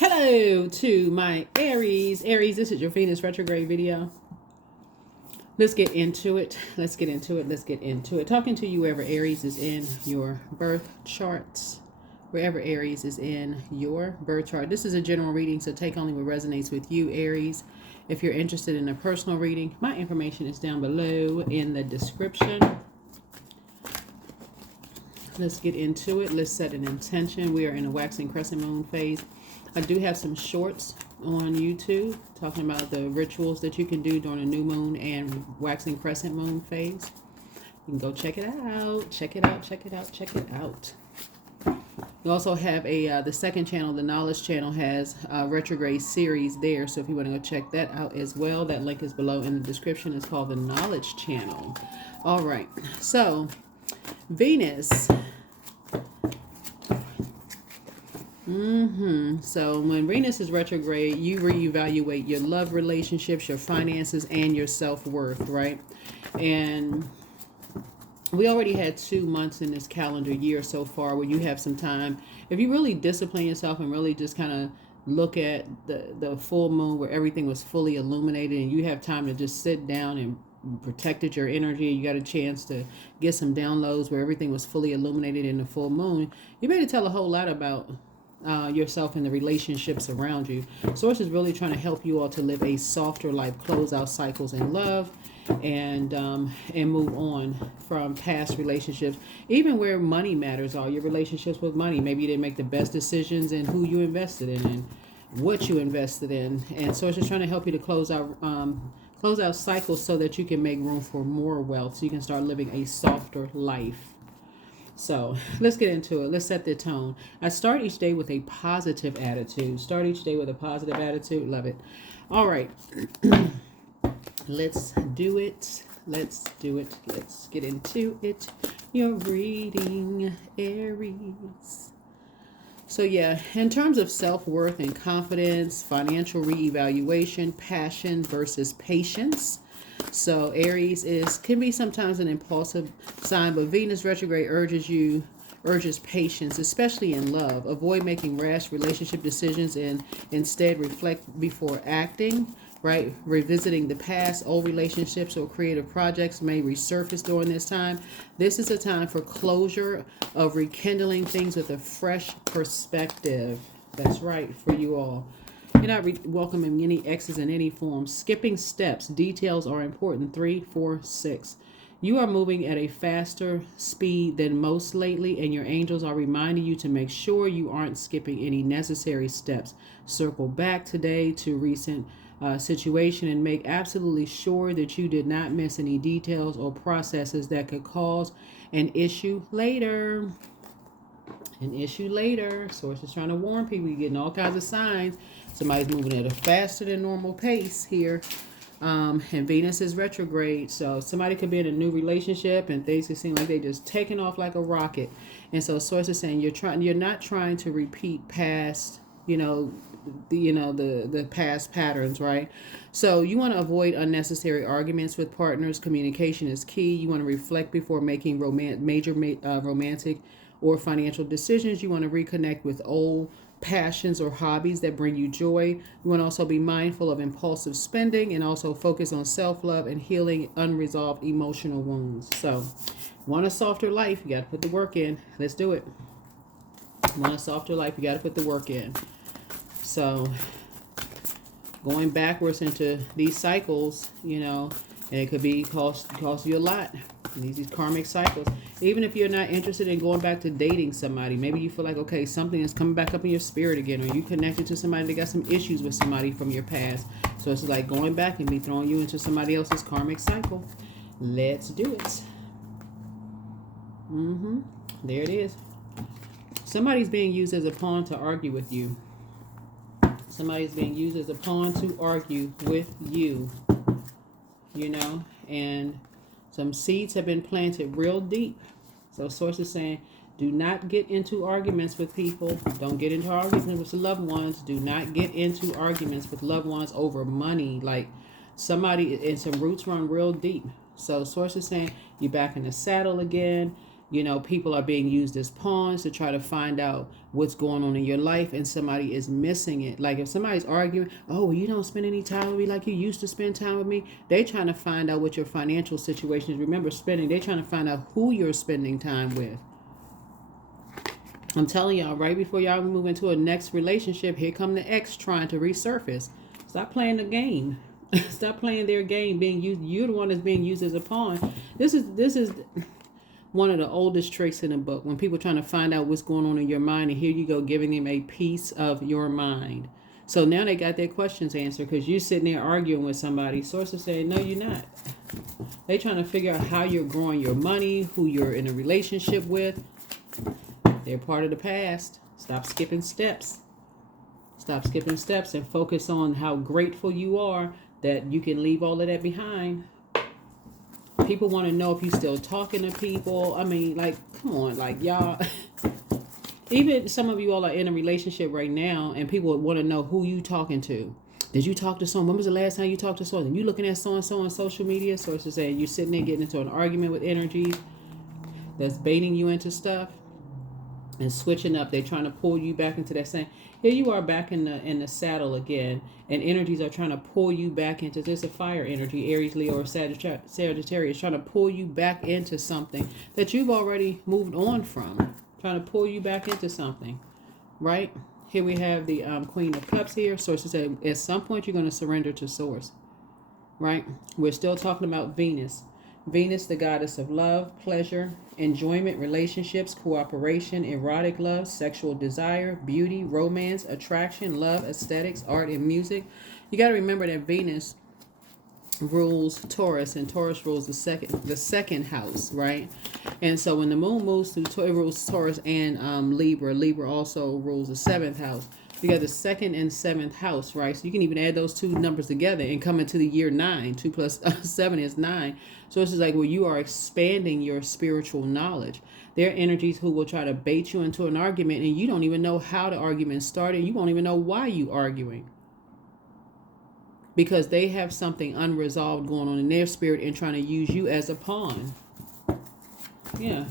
Hello to my Aries. Aries, this is your Venus retrograde video. Let's get into it. Talking to you wherever Aries is in your birth charts. Wherever Aries is in your birth chart. This is a general reading, so take only what resonates with you, Aries. If you're interested in a personal reading, my information is down below in the description. Let's get into it. Let's set an intention. We are in a waxing crescent moon phase. I do have some shorts on YouTube talking about the rituals that you can do during a new moon and waxing crescent moon phase. You can go check it out. We also have the second channel, the knowledge channel, has a retrograde series there. So if you want to go check that out as well, that link is below in the description. It's called the knowledge channel. All right. So Venus. So when Venus is retrograde, you reevaluate your love relationships, your finances, and your self-worth, right? And we already had 2 months in this calendar year so far where you have some time. If you really discipline yourself and really just kind of look at the full moon where everything was fully illuminated and you have time to just sit down and protected your energy, you got a chance to get some downloads where everything was fully illuminated in the full moon, you better tell a whole lot about yourself and the relationships around you. Source is really trying to help you all to live a softer life, close out cycles in love, and move on from past relationships, even where money matters are your relationships with money. Maybe you didn't make the best decisions in who you invested in and what you invested in, and Source is trying to help you to close out cycles so that you can make room for more wealth, so you can start living a softer life. So let's get into it. Let's set the tone. I start each day with a positive attitude. Love it. All right. Let's do it. Let's get into it. Your reading, Aries. So yeah, in terms of self-worth and confidence, financial reevaluation, passion versus patience. So Aries can be sometimes an impulsive sign, but Venus retrograde urges patience, especially in love. Avoid making rash relationship decisions and instead reflect before acting, right? Revisiting the past, old relationships or creative projects may resurface during this time. This is a time for closure, of rekindling things with a fresh perspective. That's right, for you all. You're not welcoming any exes in any form. Skipping steps. Details are important. 3, 4, 6. You are moving at a faster speed than most lately, and your angels are reminding you to make sure you aren't skipping any necessary steps. Circle back today to recent situation and make absolutely sure that you did not miss any details or processes that could cause an issue later. Source is trying to warn people. You're getting all kinds of signs. Somebody's moving at a faster than normal pace here. And Venus is retrograde. So somebody could be in a new relationship and things could seem like they just taking off like a rocket. And so Source is saying you're not trying to repeat past, the past patterns, right? So you want to avoid unnecessary arguments with partners. Communication is key. You want to reflect before making major romantic or financial decisions. You want to reconnect with old passions or hobbies that bring you joy. You want to also be mindful of impulsive spending and also focus on self-love and healing unresolved emotional wounds. So, want a softer life, you got to put the work in. Let's do it. Want a softer life, you got to put the work in. So, going backwards into these cycles, and it could be cost you a lot. These karmic cycles. Even if you're not interested in going back to dating somebody, maybe you feel like, okay, something is coming back up in your spirit again, or you connected to somebody that got some issues with somebody from your past. So it's like going back and be throwing you into somebody else's karmic cycle. Let's do it. There it is. Somebody's being used as a pawn to argue with you. Somebody's being used as a pawn to argue with you. And some seeds have been planted real deep. So Source is saying, do not get into arguments with people. Don't get into arguments with loved ones. Do not get into arguments with loved ones over money. Like somebody, and some roots run real deep. So Source is saying, you're back in the saddle again. You know, people are being used as pawns to try to find out what's going on in your life, and somebody is missing it. Like if somebody's arguing, oh, well, you don't spend any time with me like you used to spend time with me. They trying to find out what your financial situation is. Remember, spending, they trying to find out who you're spending time with. I'm telling y'all, right before y'all move into a next relationship, here come the ex trying to resurface. Stop playing the game. Stop playing their game, being used. You're the one that's being used as a pawn. This is one of the oldest tricks in the book, when people trying to find out what's going on in your mind, and here you go giving them a piece of your mind. So now they got their questions answered because you're sitting there arguing with somebody. Sources say, no, you're not. They trying to figure out how you're growing your money, who you're in a relationship with. They're part of the past. Stop skipping steps. Stop skipping steps and focus on how grateful you are that you can leave all of that behind. People want to know if you're still talking to people. I mean, like, come on, like, y'all. Even some of you all are in a relationship right now, and people want to know who you talking to. Did you talk to someone? When was the last time you talked to someone? You looking at so-and-so on social media? Sources saying you're sitting there getting into an argument with energies that's baiting you into stuff and switching up. They're trying to pull you back into that same. Here you are back in the saddle again, and energies are trying to pull you back into this. A fire energy, Aries, Leo, or Sagittarius, trying to pull you back into something that you've already moved on from. Trying to pull you back into something, right? Here we have the Queen of Cups here. Sources say at some point you're going to surrender to Source, right? We're still talking about Venus. Venus, the goddess of love, pleasure, enjoyment, relationships, cooperation, erotic love, sexual desire, beauty, romance, attraction, love, aesthetics, art, and music. You got to remember that Venus rules Taurus, and Taurus rules the second house, right? And so when the moon moves through, it rules Taurus and Libra. Libra also rules the seventh house. You got the second and seventh house, right? So you can even add those two numbers together and come into the year 9. 2 plus 7 is 9. So it's just like, well, you are expanding your spiritual knowledge. There are energies who will try to bait you into an argument, and you don't even know how the argument started. You won't even know why you arguing, because they have something unresolved going on in their spirit and trying to use you as a pawn. Yeah,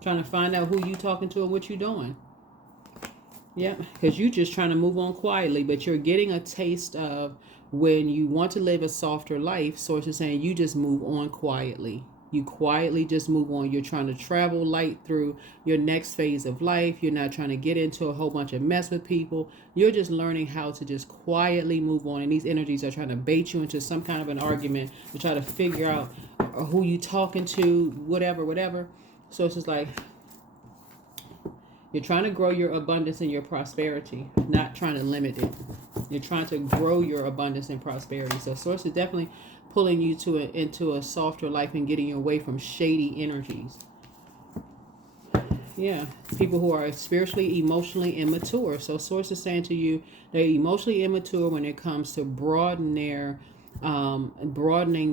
trying to find out who you talking to and what you doing. Yeah, because you're just trying to move on quietly, but you're getting a taste of when you want to live a softer life. Sources saying you just move on quietly. You quietly just move on. You're trying to travel light through your next phase of life. You're not trying to get into a whole bunch of mess with people. You're just learning how to just quietly move on. And these energies are trying to bait you into some kind of an argument to try to figure out who you talking to, whatever. So it's just like, you're trying to grow your abundance and your prosperity, not trying to limit it. You're trying to grow your abundance and prosperity. So Source is definitely pulling you into a softer life and getting you away from shady energies. Yeah, people who are spiritually, emotionally immature. So Source is saying to you, they're emotionally immature when it comes to broadening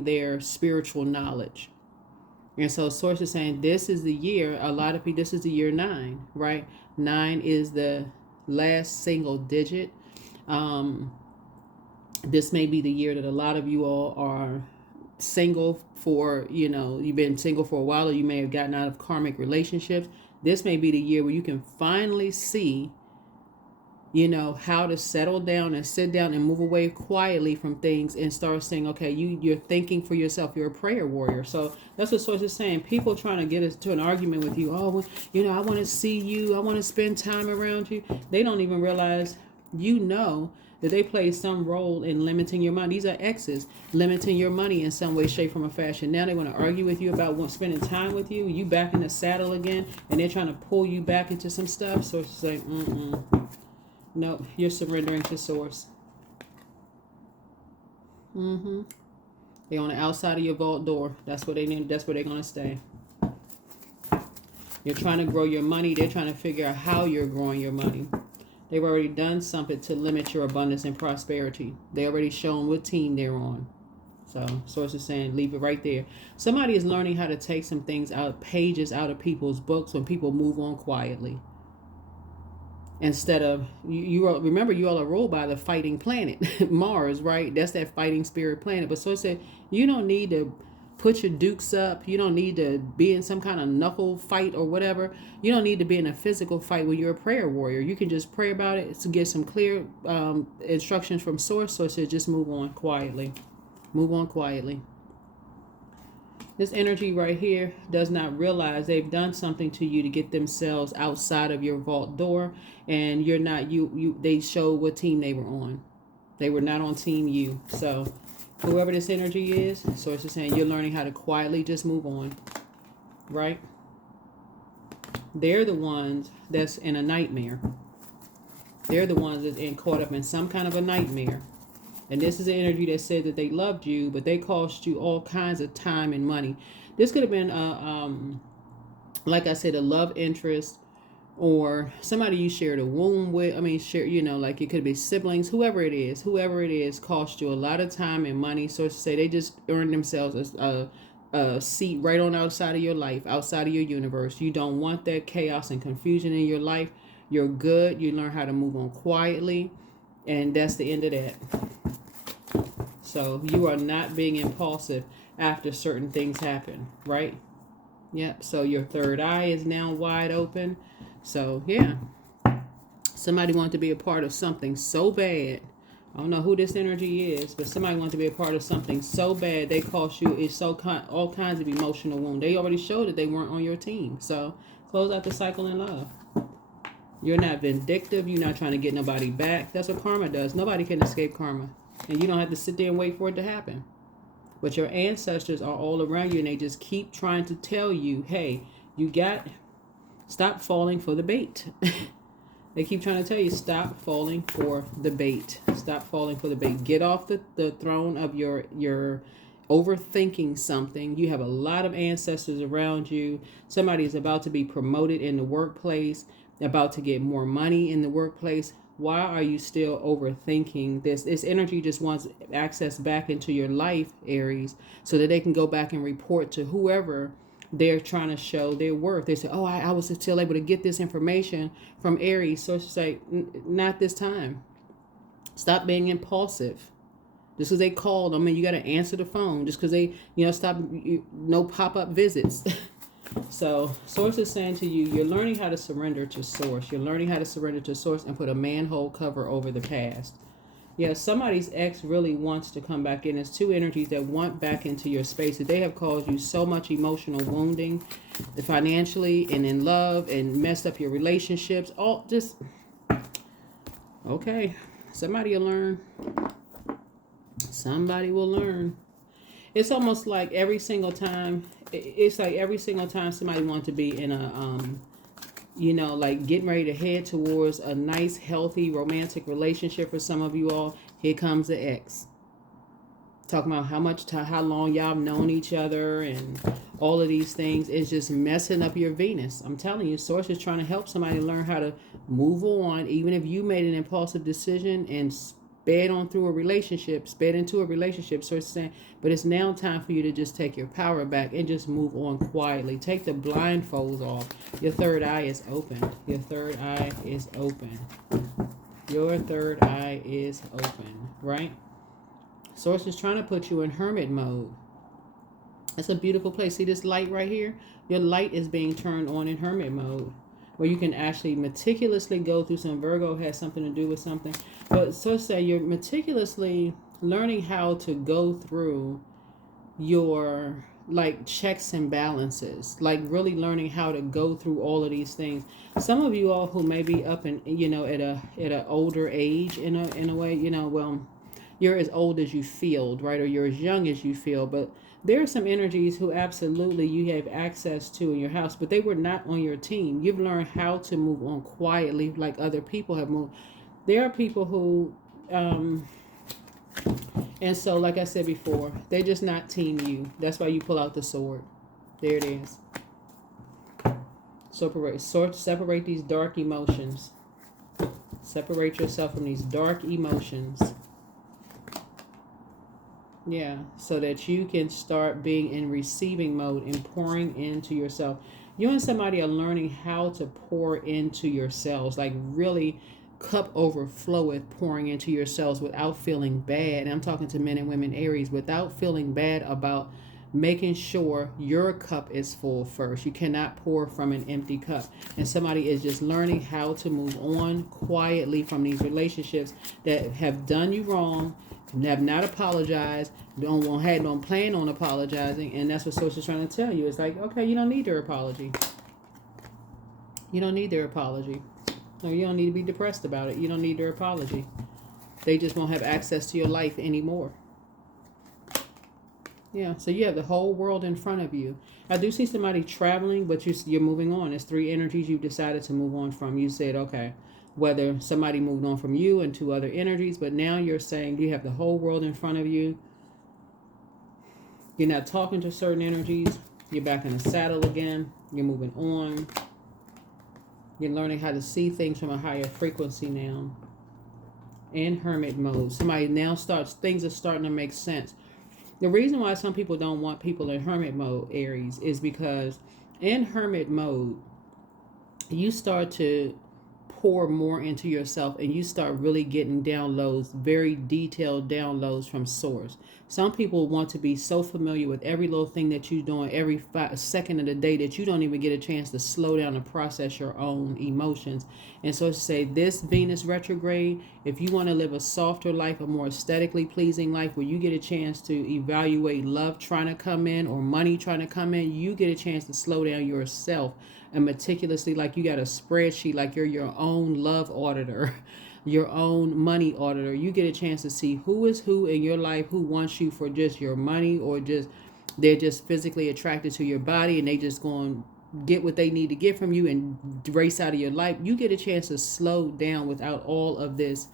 their spiritual knowledge. And so Source is saying this is the year, a lot of people, this is the year 9, right? 9 is the last single digit. This may be the year that a lot of you all are single for, you've been single for a while, or you may have gotten out of karmic relationships. This may be the year where you can finally see, how to settle down and sit down and move away quietly from things and start saying, okay, you're thinking for yourself. You're a prayer warrior. So that's what Source is saying. People trying to get us to an argument with you. Oh, well, I want to see you. I want to spend time around you. They don't even realize, that they play some role in limiting your money. These are exes limiting your money in some way, shape, form, or fashion. Now they want to argue with you about spending time with you. You back in the saddle again, and they're trying to pull you back into some stuff. So it's like, no, you're surrendering to Source. They're on the outside of your vault door. That's where that's where they're gonna stay. You're trying to grow your money. They're trying to figure out how you're growing your money. They've already done something to limit your abundance and prosperity. They already shown what team they're on. So Source is saying, leave it right there. Somebody is learning how to take some things pages out of people's books when people move on quietly. Instead of, remember, you all are ruled by the fighting planet, Mars, right? That's that fighting spirit planet. But Source said, you don't need to put your dukes up. You don't need to be in some kind of knuckle fight or whatever. You don't need to be in a physical fight when you're a prayer warrior. You can just pray about it to get some clear instructions from source. So to just move on quietly. Move on quietly. This energy right here does not realize they've done something to you to get themselves outside of your vault door, and you're not they showed what team they were on. They were not on team you. So whoever this energy is, source is saying you're learning how to quietly just move on. Right? They're the ones that's in a nightmare. They're the ones that's caught up in some kind of a nightmare. And this is the energy that said that they loved you, but they cost you all kinds of time and money. This could have been, like I said, a love interest or somebody you shared a womb with. I mean, like it could be siblings, whoever it is, cost you a lot of time and money. So to say, they just earned themselves a seat right on outside of your life, outside of your universe. You don't want that chaos and confusion in your life. You're good. You learn how to move on quietly. And that's the end of that. So you are not being impulsive after certain things happen, right? Yep. So your third eye is now wide open. So yeah, somebody wanted to be a part of something so bad. I don't know who this energy is, but somebody wanted to be a part of something so bad they cost you all kinds of emotional wound. They already showed that they weren't on your team. So close out the cycle in love. You're not vindictive. You're not trying to get nobody back. That's what karma does. Nobody can escape karma. And you don't have to sit there and wait for it to happen. But your ancestors are all around you, and they just keep trying to tell you, hey, stop falling for the bait. They keep trying to tell you, stop falling for the bait. Stop falling for the bait. Get off the throne of your overthinking something. You have a lot of ancestors around you. Somebody is about to be promoted in the workplace, about to get more money in the workplace. Why are you still overthinking this? This energy just wants access back into your life, Aries, so that they can go back and report to whoever they're trying to show their worth. They say, oh, I was still able to get this information from Aries. So it's like, not this time. Stop being impulsive. Just because they called, I mean, you got to answer the phone. Just because they, stop, no pop-up visits. So source is saying to you, you're learning how to surrender to source. You're learning how to surrender to source and put a manhole cover over the past. Yeah, somebody's ex really wants to come back in. There's two energies that want back into your space. That they have caused you so much emotional wounding, financially and in love, and messed up your relationships. All just, okay, somebody will learn. Somebody will learn. It's almost like every single time somebody wants to be in a, like getting ready to head towards a nice, healthy, romantic relationship for some of you all. Here comes the ex. Talking about how long y'all have known each other and all of these things. It's just messing up your Venus. I'm telling you, source is trying to help somebody learn how to move on, even if you made an impulsive decision and sped into a relationship. So it's saying, but it's now time for you to just take your power back and just move on quietly. Take the blindfolds off. Your third eye is open. Your third eye is open. Your third eye is open, right? Source is trying to put you in hermit mode. It's a beautiful place. See this light right here? Your light is being turned on in hermit mode, where you can actually meticulously go through some. Virgo has something to do with something. But so say you're meticulously learning how to go through your checks and balances, like really learning how to go through all of these things. Some of you all who may be up in, at an older age in a way, you're as old as you feel, right? Or you're as young as you feel, but there are some energies who absolutely you have access to in your house, but they were not on your team. You've learned how to move on quietly like other people have moved. There are people who, and so like I said before, they're just not team you. That's why you pull out the sword. There it is. Separate these dark emotions. Separate yourself from these dark emotions. Yeah, so that you can start being in receiving mode and pouring into yourself. You and somebody are learning how to pour into yourselves, like really cup overfloweth, pouring into yourselves without feeling bad. And I'm talking to men and women Aries, without feeling bad about making sure your cup is full first. You cannot pour from an empty cup. And somebody is just learning how to move on quietly from these relationships that have done you wrong, have not apologized, don't plan on apologizing. And that's what Source is trying to tell you. It's like, okay, you don't need their apology. You don't need their apology. No, you don't need to be depressed about it. You don't need their apology. They just won't have access to your life anymore. Yeah, so you have the whole world in front of you. I do see somebody traveling, but you're moving on. It's 3 energies you've decided to move on from. You said, okay, whether somebody moved on from you and 2 other energies, but now you're saying you have the whole world in front of you. You're not talking to certain energies. You're back in the saddle again. You're moving on. You're learning how to see things from a higher frequency now. In hermit mode. Somebody now things are starting to make sense. The reason why some people don't want people in hermit mode, Aries, is because in hermit mode, you start to pour more into yourself and you start really getting downloads, very detailed downloads from source. Some people want to be so familiar with every little thing that you're doing every second of the day that you don't even get a chance to slow down and process your own emotions. And so to say, this Venus retrograde, if you want to live a softer life, a more aesthetically pleasing life where you get a chance to evaluate love trying to come in or money trying to come in, you get a chance to slow down yourself and meticulously, like you got a spreadsheet, like you're your own love auditor, your own money auditor. You get a chance to see who is who in your life, who wants you for just your money, or just they're just physically attracted to your body and they just going to get what they need to get from you and race out of your life. You get a chance to slow down without all of this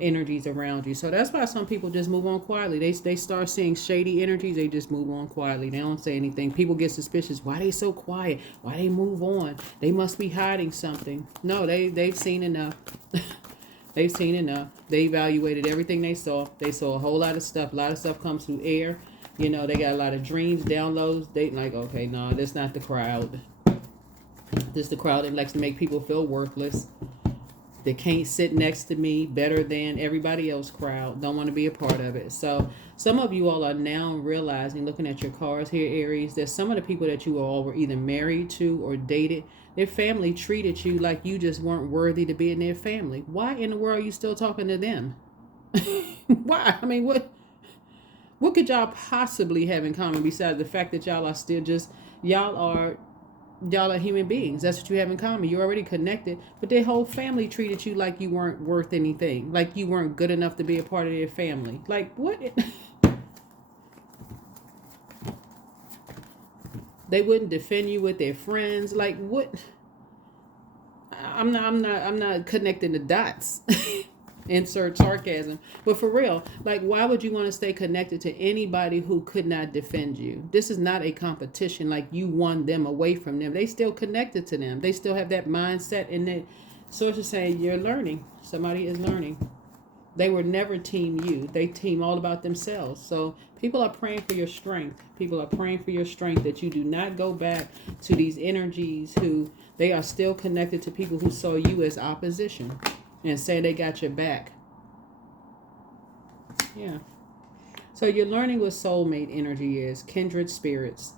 energies around you. So that's why some people just move on quietly. They start seeing shady energies, they just move on quietly. They don't say anything. People get suspicious. Why they so quiet? Why they move on? They must be hiding something. No, they've seen enough. They've seen enough. They evaluated everything they saw. They saw a whole lot of stuff. A lot of stuff comes through air. You know, they got a lot of dreams, downloads. They like, okay, no, that's not the crowd. This is the crowd that likes to make people feel worthless. They can't sit next to me, better than everybody else crowd. Don't want to be a part of it. So some of you all are now realizing, looking at your cards here, Aries, that some of the people that you all were either married to or dated, their family treated you like you just weren't worthy to be in their family. Why in the world are you still talking to them? Why? I mean, what could y'all possibly have in common besides the fact that y'all are still just, y'all are human beings. That's what you have in common. You're already connected, but their whole family treated you like you weren't worth anything, like you weren't good enough to be a part of their family. Like what? They wouldn't defend you with their friends. Like what? I'm not connecting the dots. Insert sarcasm. But for real, like why would you want to stay connected to anybody who could not defend you? This is not a competition like you won them away from them. They still connected to them. They still have that mindset, and that source is saying you're learning. Somebody is learning. They were never team you. They team all about themselves. So people are praying for your strength. People are praying for your strength, that you do not go back to these energies who they are still connected to people who saw you as opposition and say they got your back. Yeah. So you're learning what soulmate energy is. Kindred spirits.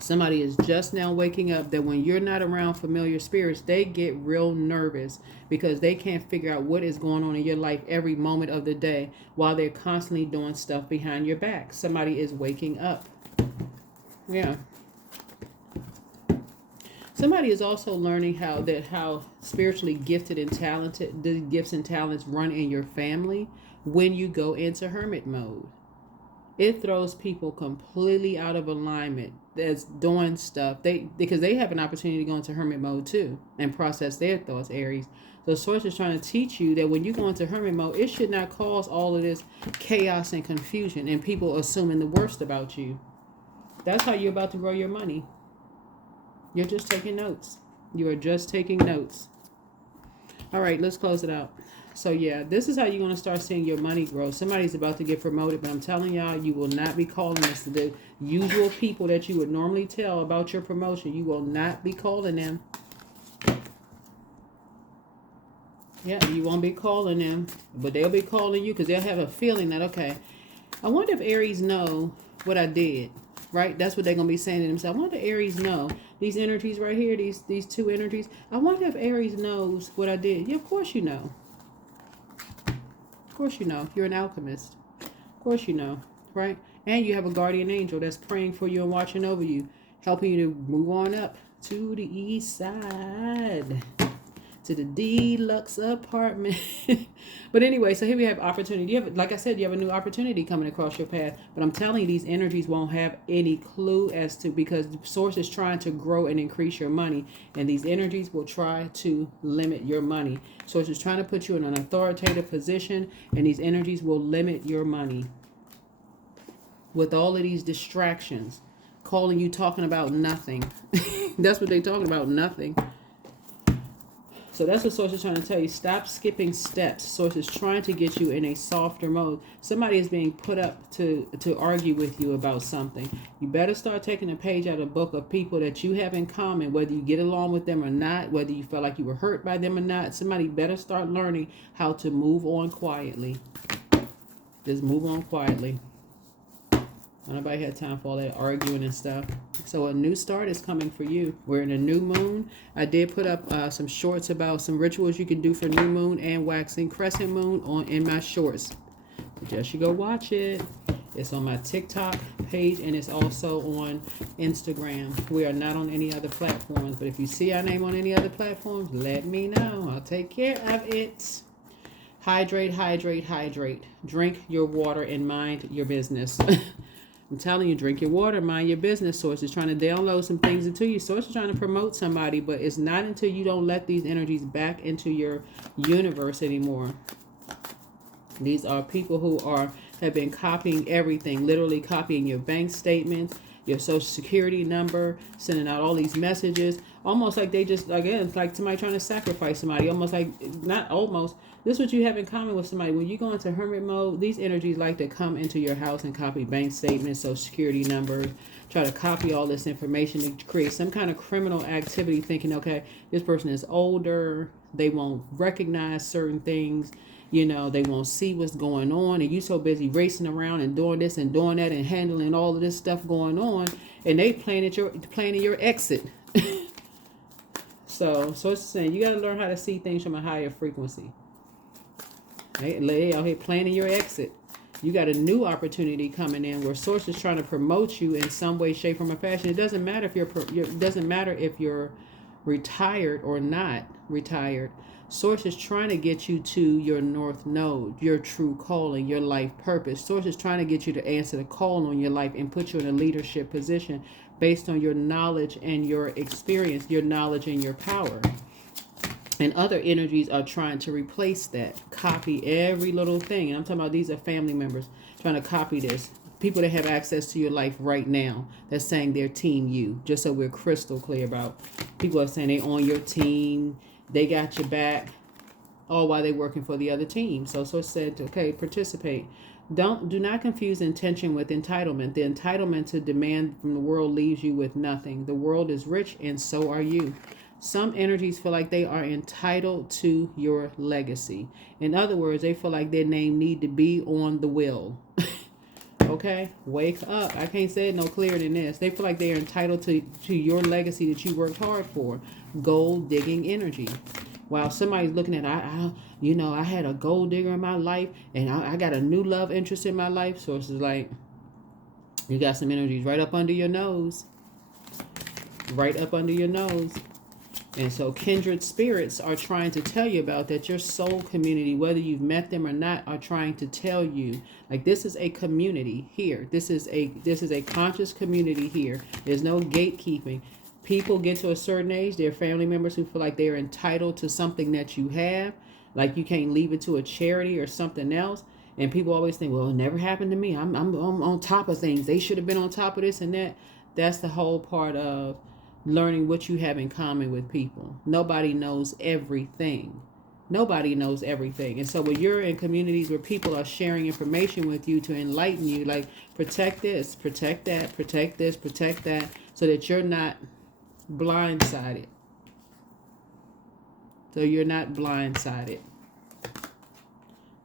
Somebody is just now waking up that when you're not around familiar spirits, they get real nervous because they can't figure out what is going on in your life every moment of the day while they're constantly doing stuff behind your back. Somebody is waking up. Yeah. Somebody is also learning how spiritually gifted and talented the gifts and talents run in your family when you go into hermit mode. It throws people completely out of alignment that's doing stuff because they have an opportunity to go into hermit mode too and process their thoughts, Aries. So source is trying to teach you that when you go into hermit mode, it should not cause all of this chaos and confusion and people assuming the worst about you. That's how you're about to grow your money. You're just taking notes. You are just taking notes. All right, let's close it out. So yeah, this is how you're going to start seeing your money grow. Somebody's about to get promoted, but I'm telling y'all, you will not be calling this the usual people that you would normally tell about your promotion. You will not be calling them. Yeah, you won't be calling them, but they'll be calling you because they'll have a feeling that, okay, I wonder if Aries know what I did. Right? That's what they're going to be saying to themselves. I wonder if Aries know these energies right here, these two energies. I wonder if Aries knows what I did. Yeah, of course you know. Of course you know. You're an alchemist. Of course you know. Right? And you have a guardian angel that's praying for you and watching over you, helping you to move on up to the east side, to the deluxe apartment. But anyway, so here we have opportunity. You have, like I said, you have a new opportunity coming across your path. But I'm telling you, these energies won't have any clue as to, because the source is trying to grow and increase your money. And these energies will try to limit your money. Source is trying to put you in an authoritative position, and these energies will limit your money with all of these distractions, calling you, talking about nothing. That's what they're talking about, nothing. So that's what Source is trying to tell you. Stop skipping steps. Source is trying to get you in a softer mode. Somebody is being put up to argue with you about something. You better start taking a page out of a book of people that you have in common, whether you get along with them or not, whether you felt like you were hurt by them or not. Somebody better start learning how to move on quietly. Just move on quietly. Nobody had time for all that arguing and stuff. So a new start is coming for you. We're in a new moon. I did put up some shorts about some rituals you can do for new moon and waxing crescent moon in my shorts. Just you go watch it. It's on my TikTok page, and it's also on Instagram. We are not on any other platforms, but if you see our name on any other platforms, let me know. I'll take care of it. Hydrate, hydrate, hydrate. Drink your water and mind your business. I'm telling you, drink your water, mind your business. Source is trying to download some things into you. Source is trying to promote somebody, but it's not until you don't let these energies back into your universe anymore. These are people who have been copying everything, literally copying your bank statements, your social security number, sending out all these messages, almost like they just, again, it's like somebody trying to sacrifice somebody, almost like, not almost, this is what you have in common with somebody. When you go into hermit mode, these energies like to come into your house and copy bank statements, social security numbers, try to copy all this information to create some kind of criminal activity, thinking, okay, this person is older, they won't recognize certain things, you know, they won't see what's going on, and you so busy racing around and doing this and doing that and handling all of this stuff going on, and they planning your exit. So it's saying you got to learn how to see things from a higher frequency. They out here planning your exit. You got a new opportunity coming in where Source is trying to promote you in some way, shape, form, or fashion. It doesn't matter if you're retired or not retired. Source is trying to get you to your north node, your true calling, your life purpose. Source is trying to get you to answer the call on your life and put you in a leadership position based on your knowledge and your experience, your knowledge and your power. And other energies are trying to replace that, copy every little thing. And I'm talking about these are family members trying to copy this. People that have access to your life right now that's saying they're team you, just so we're crystal clear about. People are saying they're on your team, they got your back, all while they're working for the other team. So it said, okay, participate. Do not confuse intention with entitlement. The entitlement to demand from the world leaves you with nothing. The world is rich and so are you. Some energies feel like they are entitled to your legacy. In other words, they feel like their name need to be on the will. Okay, wake up. I can't say it no clearer than this. They feel like they are entitled to your legacy that you worked hard for. Gold digging energy. While somebody's looking at, I had a gold digger in my life, and I got a new love interest in my life. So it's like, you got some energies right up under your nose. Right up under your nose. And so kindred spirits are trying to tell you about that. Your soul community, whether you've met them or not, are trying to tell you, like, this is a community here. This is a conscious community here. There's no gatekeeping. People get to a certain age, they're family members who feel like they're entitled to something that you have. Like you can't leave it to a charity or something else. And people always think, well, it never happened to me. I'm on top of things. They should have been on top of this and that. That's the whole part of learning what you have in common with people. Nobody knows everything. Nobody knows everything. And so when you're in communities where people are sharing information with you to enlighten you, like protect this, protect that, protect this, protect that, so that you're not blindsided. So you're not blindsided.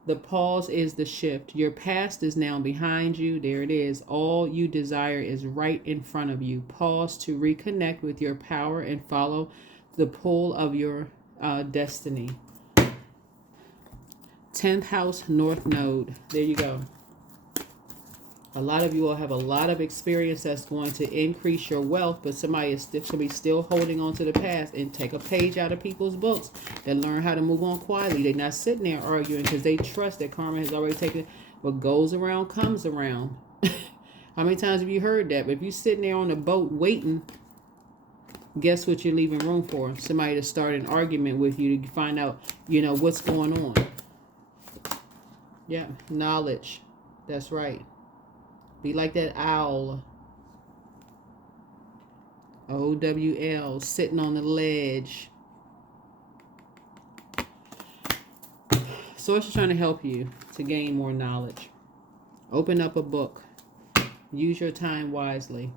The pause is the shift. Your past is now behind you. There it is. All you desire is right in front of you. Pause to reconnect with your power and follow the pull of your destiny. 10th house, North Node. There you go. A lot of you all have a lot of experience that's going to increase your wealth, but somebody is still holding on to the past. And take a page out of people's books that learn how to move on quietly. They're not sitting there arguing because they trust that karma has already taken. What goes around comes around. How many times have you heard that? But if you're sitting there on the boat waiting, guess what you're leaving room for? Somebody to start an argument with you to find out, what's going on. Yeah, knowledge. That's right. Be like that owl. OWL, sitting on the ledge. Source is trying to help you to gain more knowledge. Open up a book. Use your time wisely.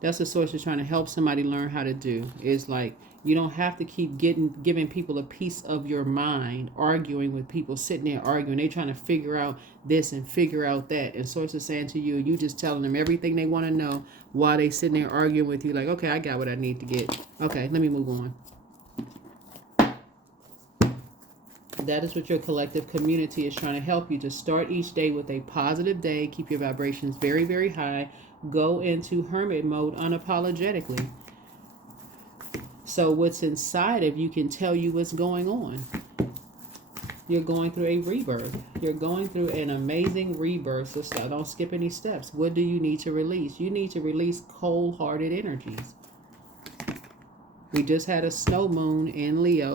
That's what Source is trying to help somebody learn how to do. Is like, you don't have to keep giving people a piece of your mind, arguing with people, sitting there arguing. They trying to figure out this and figure out that. And Source is saying to you, you just telling them everything they want to know while they sitting there arguing with you. Like, okay, I got what I need to get. Okay, let me move on. That is what your collective community is trying to help you to start each day with a positive day. Keep your vibrations very, very high. Go into hermit mode unapologetically. So what's inside of you can tell you what's going on. You're going through a rebirth. You're going through an amazing rebirth. So don't skip any steps. What do you need to release? You need to release cold-hearted energies. We just had a snow moon in Leo.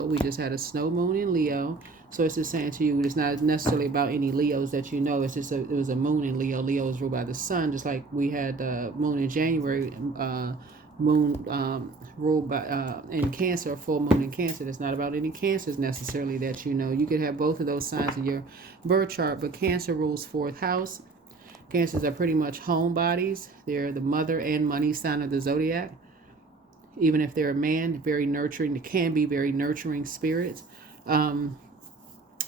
So it's just saying to you, it's not necessarily about any Leos that you know. It's just it was a moon in Leo. Leo is ruled by the sun, just like we had moon in January. Moon ruled by in Cancer, full moon in Cancer. That's not about any Cancers necessarily that you know. You could have both of those signs in your birth chart, but Cancer rules 4th house. Cancers are pretty much home bodies. They're the mother and money sign of the zodiac. Even if they're a man, very nurturing. They can be very nurturing spirits.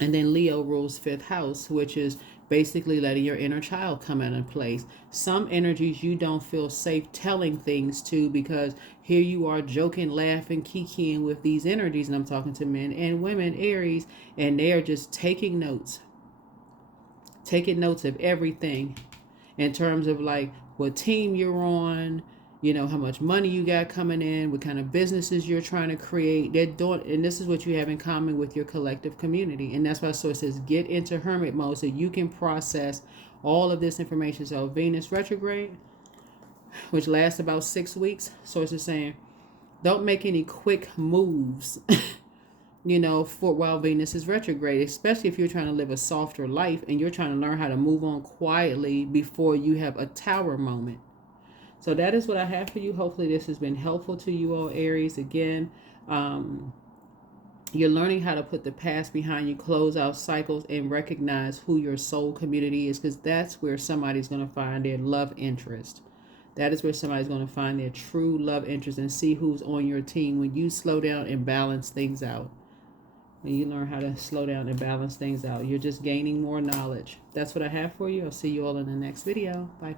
And then Leo rules 5th house, which is basically letting your inner child come out in place. Some energies you don't feel safe telling things to, because here you are joking, laughing, kikiing with these energies. And I'm talking to men and women, Aries, and they are just taking notes. Taking notes of everything in terms of like what team you're on, how much money you got coming in, what kind of businesses you're trying to create. They're doing, and this is what you have in common with your collective community. And that's why Source says get into hermit mode so you can process all of this information. So Venus retrograde, which lasts about 6 weeks, Source is saying don't make any quick moves, for while Venus is retrograde, especially if you're trying to live a softer life and you're trying to learn how to move on quietly before you have a tower moment. So that is what I have for you. Hopefully this has been helpful to you all, Aries. Again, you're learning how to put the past behind you, close out cycles, and recognize who your soul community is, because that's where somebody's going to find their love interest. That is where somebody's going to find their true love interest and see who's on your team when you slow down and balance things out. When you learn how to slow down and balance things out, you're just gaining more knowledge. That's what I have for you. I'll see you all in the next video. Bye.